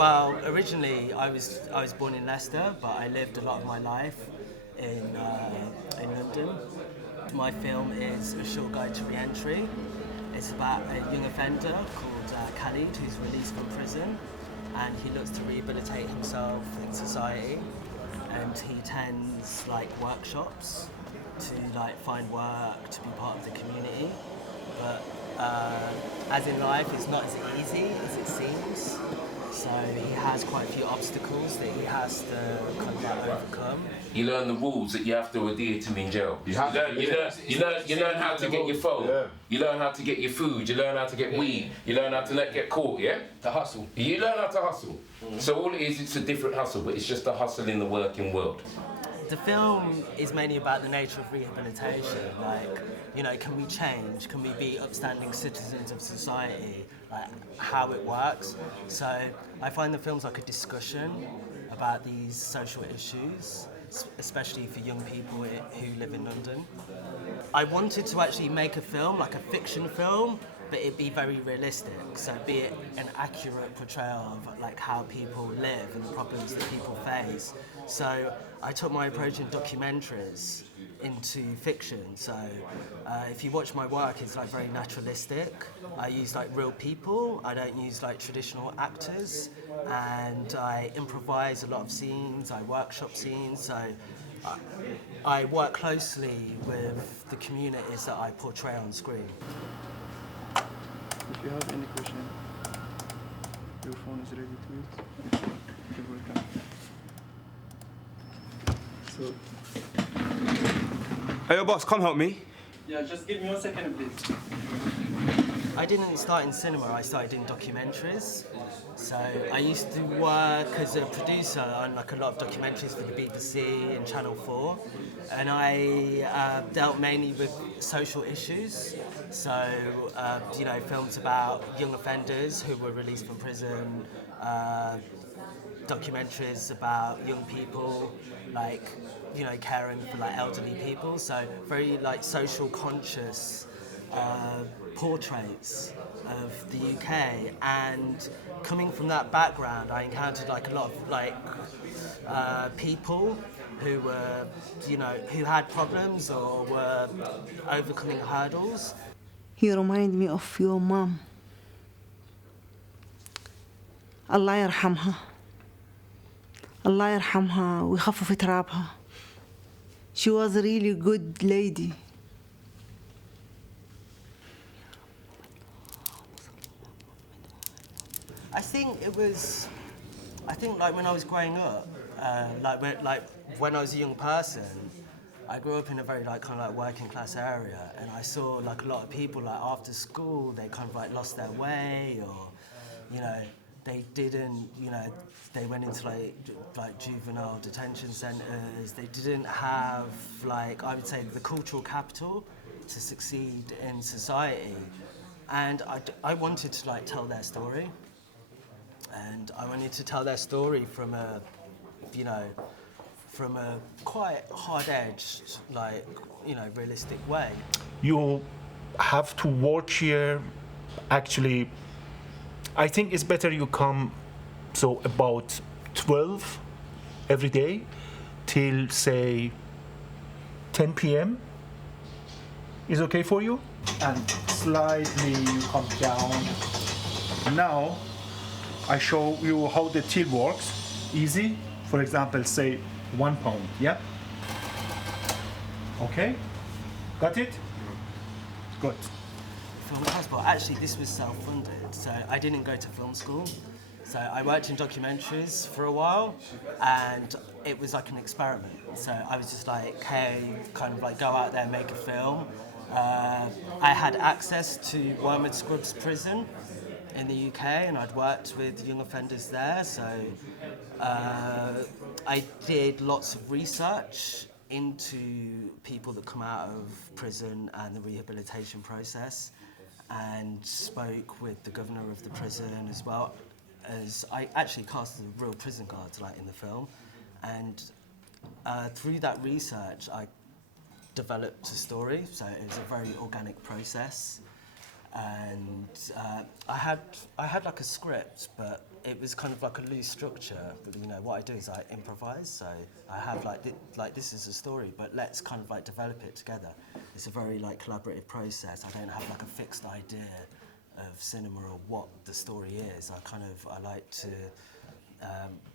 Well, originally I was born in Leicester, but I lived a lot of my life in London. My film is A Short Guide to Re-Entry. It's about a young offender called Khalid who's released from prison, and he looks to rehabilitate himself in society, and he attends like workshops to like find work, to be part of the community. But as in life, it's not as easy as it seems. So he has quite a few obstacles that he has to kind of like overcome. You learn the rules that you have to adhere to in jail. You learn how to get your phone. Yeah. You learn how to get your food. You learn how to get weed. You learn how to not get caught. Yeah. The hustle. You learn how to hustle. So all it is, it's a different hustle, but it's just a hustle in the working world. The film is mainly about the nature of rehabilitation. Like, you know, can we change? Can we be upstanding citizens of society? Like, how it works. So I find the film's like a discussion about these social issues, especially for young people who live in London. I wanted to actually make a film, like a fiction film, but it be very realistic. So be it an accurate portrayal of like how people live and the problems that people face. So I took my approach in documentaries into fiction. So if you watch my work, it's like very naturalistic. I use like real people. I don't use like traditional actors, and I improvise a lot of scenes. I workshop scenes. So I work closely with the communities that I portray on screen. If you have any question, your phone is ready to use. You're welcome. So. Hey, boss, come help me. Yeah, just give me 1 second, please. I didn't start in cinema, I started in documentaries. So I used to work as a producer on like a lot of documentaries for the BBC and Channel 4. And I dealt mainly with social issues. So, you know, films about young offenders who were released from prison, documentaries about young people, like, you know, caring for like elderly people. So very like social conscious portraits of the UK, and coming from that background, I encountered like a lot of like people who were, you know, who had problems or were overcoming hurdles. He reminded me of your mom. الله يرحمها. الله يرحمها ويخفف ترابها. She was a really good lady. I think like when I was growing up, like when I was a young person, I grew up in a very like kind of like working class area, and I saw like a lot of people like after school they kind of like lost their way, or you know they didn't, you know, they went into like juvenile detention centres. They didn't have like, I would say, the cultural capital to succeed in society, and I wanted to like tell their story. And I wanted to tell their story from a, you know, from a quite hard-edged, like, you know, realistic way. You have to work here. Actually, I think it's better you come, so about 12 every day till, say, 10 p.m. Is okay for you? And slightly you come down. Now, I show you how the till works. Easy. For example, say 1 pound, yeah? Okay? Got it? Good. Film transport, actually this was self-funded, so I didn't go to film school. So I worked in documentaries for a while, and it was like an experiment. So I was just like, hey, kind of like go out there, make a film. I had access to Wormwood Scrubs prison in the UK, and I'd worked with young offenders there, so I did lots of research into people that come out of prison and the rehabilitation process, and spoke with the governor of the prison as well, as I actually cast the real prison guards like in the film, and through that research I developed a story, so it was a very organic process. And I had like a script, but it was kind of like a loose structure, but you know what I do is I improvise. So I have like this is a story, but let's kind of like develop it together. It's a very like collaborative process. I don't have like a fixed idea of cinema or what the story is. I like to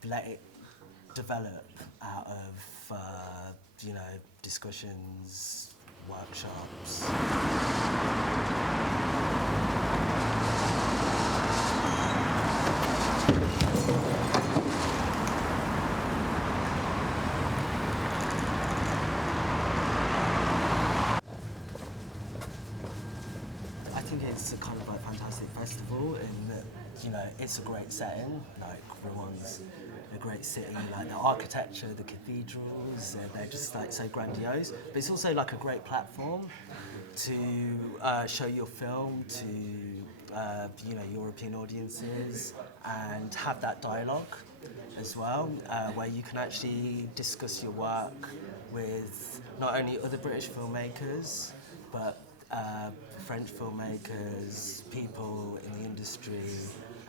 let it develop out of you know, discussions, workshops. I think it's a kind of like fantastic festival in that, you know, it's a great setting. Like Rouen's a great city, like the architecture, the cathedrals, they're just like so grandiose. But it's also like a great platform to show your film to you know, European audiences and have that dialogue as well, where you can actually discuss your work with not only other British filmmakers, but French filmmakers, people in the industry,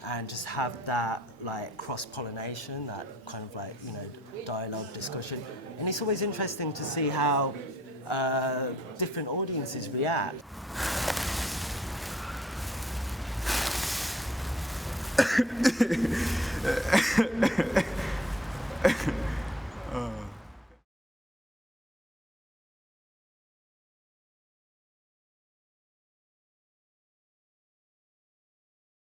and just have that like cross-pollination, that kind of like, you know, dialogue, discussion. And it's always interesting to see how different audiences react.